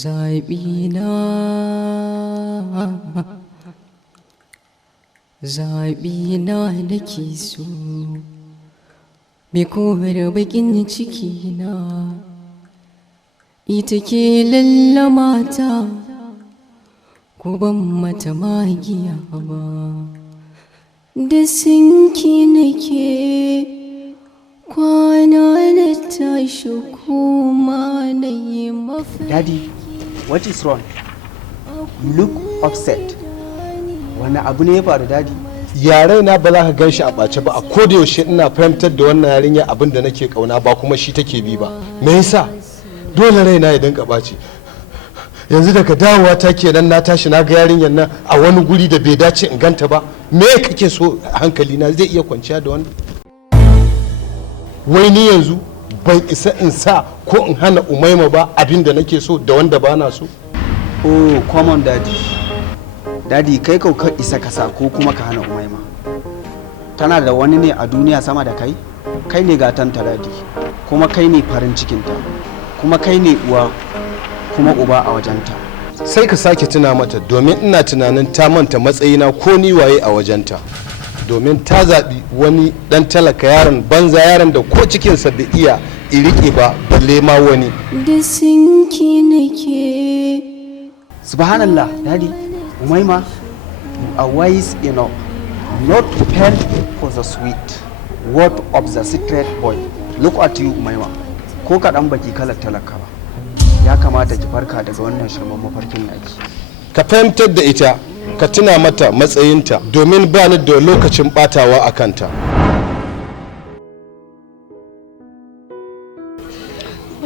ZABINA ZABINA nake so me kowar bakin ciki na ita ke lallamata ko ban mata magiya ba da sinki nake kwana da tashi kuma na yi mafi. Daddy, what is wrong? You look upset. Wani abu ne ya faru daddy? Yare na ba za ka gan shi a ɓace ba, a koda yaushe ina fahimtar da wannan yarinya abin da nake kauna ba kuma shi take bi ba. Me yasa? Dole raina ya dinga ɓaci. Yanzu daga dawowa ta kenan na tashi na ga yarinyar nan a wani guri da bai dace in ganta ba. Me kake so hankali na zai iya kwanciya da wannan? Wai ni yanzu ban isa in sa ko in hana Umaima ba abin da nake so da wanda ba na so? Oh, come on daddy. Daddy kai ka isa ka sa ko kuma ka hana Umaima. Tana da wani ne a duniya sama da kai? Kai ne gatanta daddy. Kuma kai ne farin cikinta. Kuma kai ne uwa kuma uba a wajenta. Sai ka sake tuna mata domin ina tunanin ta manta matsayina ko ni waye a wajenta. Domin ta zaɓi wani ɗan talaka yaron banza yaron da ko cikinsa bai iya irike ba balle ma wani. Da sinki nake. Subhanallah, daddy, Umaima, you are wise enough not to pen for the sweet word of the secret boy. Look at you, Umaima. Ko kaɗan baki kalar talaka ba. Ya kamata ki farka daga wannan shirman mafarkin naki. Ka fahimtar da ita, ka tuna mata matsayinta domin ba ni da lokacin batawa a kanta.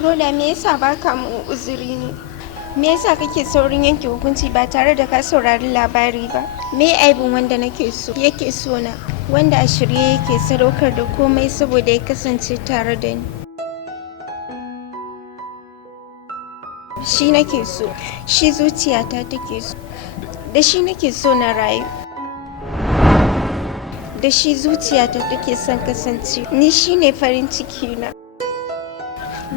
Roda, me yasa baka mu uzuri ne? Me yasa kake saurin yanke hukunci ba tare da ka saurari labari ba? Me aibin wanda nake so yake so na, wanda a shirye yake sadaukar da komai saboda ya kasance tare da ni? Shi nake so, shi zuciyata take so, da shi nake so na rayu, da shi zuciyata take son kasance, ni shi ne farin ciki na.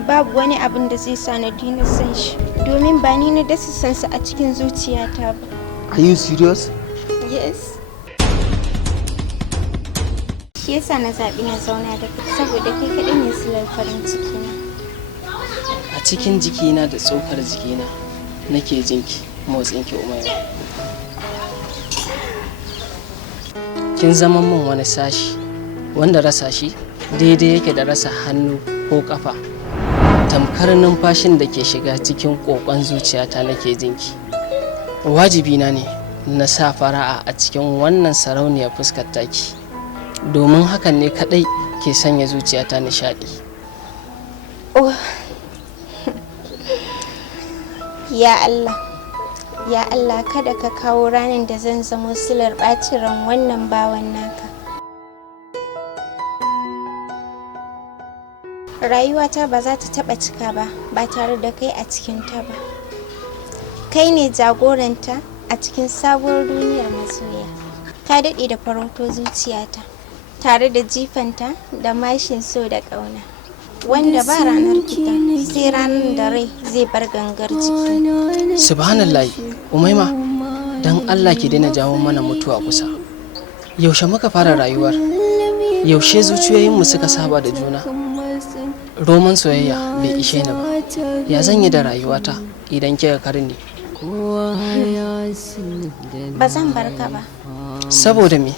Babu wani abin da zai sa na dina san shi, domin ba ni na dasa sansa a cikin zuciyata ba. Are you serious? Yes. Shi yasa na zaɓi na zauna da kai, saboda kai kaɗai ne silar farin ciki na. A cikin jikina da tsokar jikina nake jinki motsinki Umaima. Kin zama min wani sashi wanda rasa shi daidai yake da rasa hannu ko kafa. Tamkar numfashin da ke shiga cikin kokon zuciyata nake jinki. Wajibina ne na sa fara'a a cikin wannan sarauniyar fuskar taki, domin hakan ne kadai ke sanya zuciyata nishadi. Oh. Ya Allah, ya Allah, kada ka kawo ranar da zan zamo silar ɓacin ran wannan bawan naka. Rayuwata ba za ta taɓa cika ba tare da kai a cikinta ba. Kai ne jagoranta a cikin sabuwar duniyar masoya. Ka daɗe da farauto zuciyata tare da jifanta da mashin so da ƙauna. Wanda ba ranar fita sai ranar da rai zai bar gangar ciki. Subhanallahi, Umaima, dan Allah ki daina jawo mana mutuwa kusa. Yaushe muka fara rayuwar? Yaushe zuciyoyinmu suka saba da juna? Roman soyayya bai ishe ni ba. Ya zan yi da rayuwata idan kika karni? Ba zan bar ka ba. Saboda me?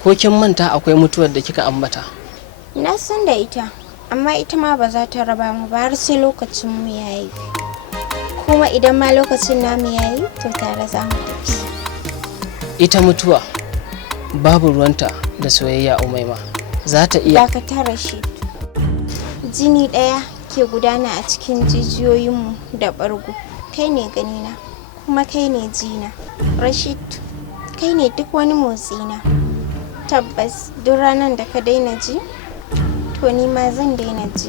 Ko kin manta akwai mutuwar da kika ambata? Na san da ita. Amma ita ma ba za ta raba mu ba har sai lokacin mu yayi. Kuma idan ma lokacin namu yayi, to tare za mu tafi. Ita mutuwa babu ruwanta da soyayya Umaima. Za ta iya ka tara shi. Jini ɗaya ke gudana a cikin jijiyoyinmu da ɓargo. Kai ne ganina, kuma kai ne jina. Rashid, kai ne duk wani motsina. Tabbas duk ranar da ka daina ji, to ni ma zan daina ji.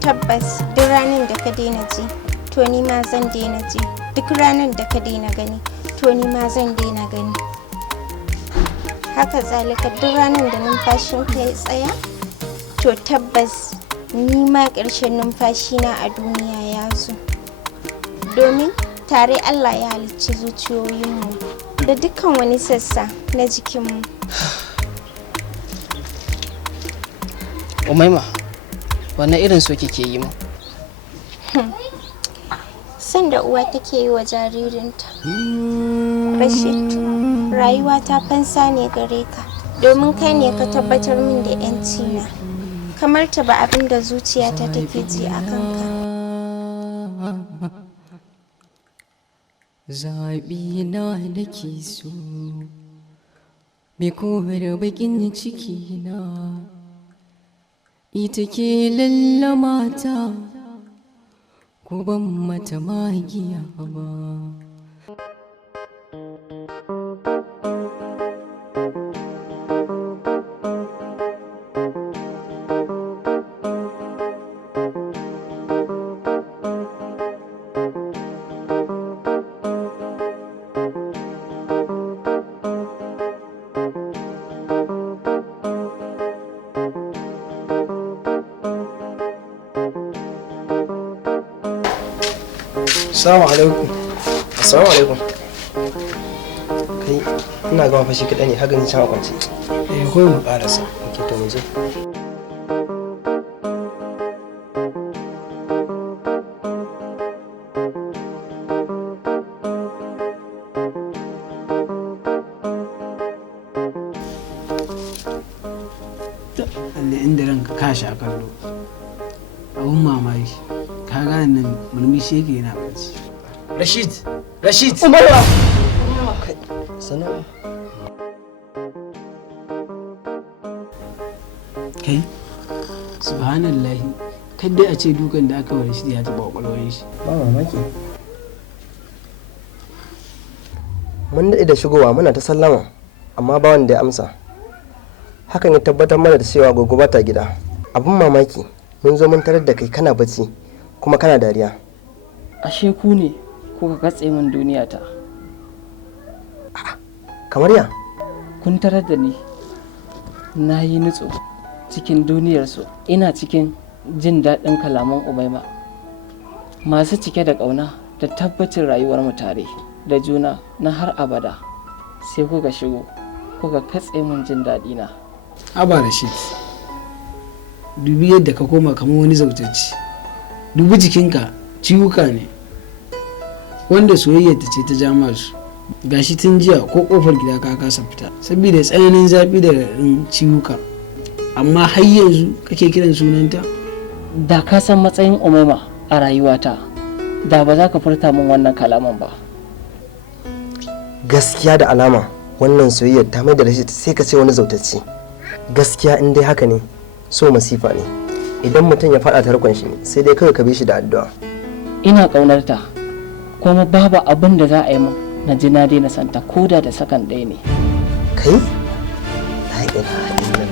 Tabbas duk ranar da ka daina ji, to ni ma zan daina ji. Duk ranar da ka daina gani, to ni ma zan daina gani. Haka zalika duk ranar da numfashinka ya tsaya, to tabbas ni ma ƙarshen numfashina a duniya ya zo. domin tare Allah ya halicci zuciyoyinmu da dukkan wani sassa na jikinmu. Umaima, wanne irin so kike yi mu? San da uwa take yi wa jaririnta. Rashid, rayuwa ta fansa ne gare ka, domin kai ne ka tabbatar min da 'yanci na. Kamar ta ba abin da zuciyata take ji a kanka. Zabina nake so, me kore bakin ciki na, ita ke lallamata, ko ban mata magiya ba. Assalamu alaikum. Assalamu alaikum. Kai ina gama fashi kaɗai ne har ganin can a kwance. Kawai mu ƙarasa. Ok, to mu je. Inda ranka kashi a kallo. Abun mamaki. Ka gane nan murmushi yake yana bacci. Rashid! Umarwa! Kai, sana'a. Kai, subhanallahi, kadai a ce dukan da aka wani shi ya taɓa ƙwaƙwalwar shi. Ba mamaki. Mun daɗe da shigowa muna ta sallama, amma ba wanda ya amsa. Hakan ya tabbatar mana da cewa gogo ba ta gida. Abun mamaki, mun zo mun tarar da kai kana bacci, kuma kana dariya. Ashe ku ne kuka katse min duniyata. Kamar ya? Kun tarar da ni na yi nutso cikin duniyarsu, ina cikin jin daɗin kalaman Umaima masu cike da ƙauna da tabbacin rayuwar mu tare da juna na har abada. Sai kuka shigo kuka katse min jin daɗina. Aba Rashid, dubi yadda ka koma kamar wani zautacci. Dubi jikinka, ciwuka ne wanda soyayyar ta ce ta ja masu. Gashi tun jiya ko kofar gida ka kasa fita saboda tsananin zafi da ciwuka, amma har yanzu kake kiran sunanta. Da ka san matsayin Umaima a rayuwata, da ba za ka furta min wannan kalaman ba. Gaskiya da alama wannan soyayyar ta mai da Rashid sai ka ce wani zautacci. Gaskiya in dai haka ne, so masifa ne. Idan mutum ya faɗa tarkon shi sai dai kawai ka bi shi da addu'a. Ina ƙaunarta kuma babu abin da za a yi min na ji na daina santa ko da sakan ɗaya ne. Kai? La ilaha illallah.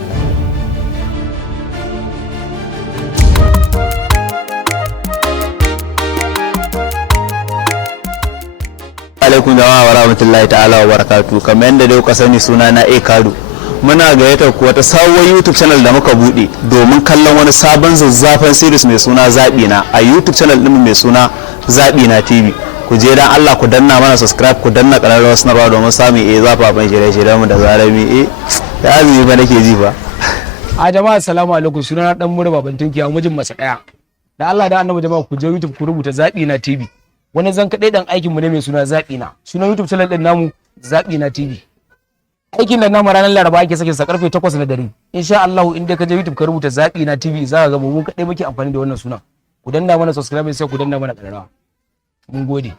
Alaikum jama'a wa rahmatullahi ta'ala wa barakatuh. Kamar yadda dai kuka sani, suna na Kadu. Muna gayyatar ku wata sabuwar YouTube channel da muka bude domin kallon wani sabon zazzafan series mai suna ZABINA a YouTube channel din mai suna ZABINA TV. Ku je dan Allah ku danna mana subscribe, ku danna ƙararrawar sanarwa domin samun zafafan shirye-shiryen mu da zarami ya azumi ba nake ji ba. A jama'a assalamu alaikum, sunana dan mura baban tunki a mijin masa daya. Da Allah da annabi jama'a ku je YouTube ku rubuta ZABINA TV. Wani zan kadai dan aikin mu ne mai suna ZABINA. Sunan YouTube channel din namu ZABINA TV. Aikin da namu ranar Laraba ake sake sa karfe 8 na dare. Insha Allah in dai ka je YouTube ka rubuta ZABINA TV za ka ga mu kadai muke amfani da wannan sunan. Ku danna mana subscribe sai ku danna mana ƙararrawa. Mun gode.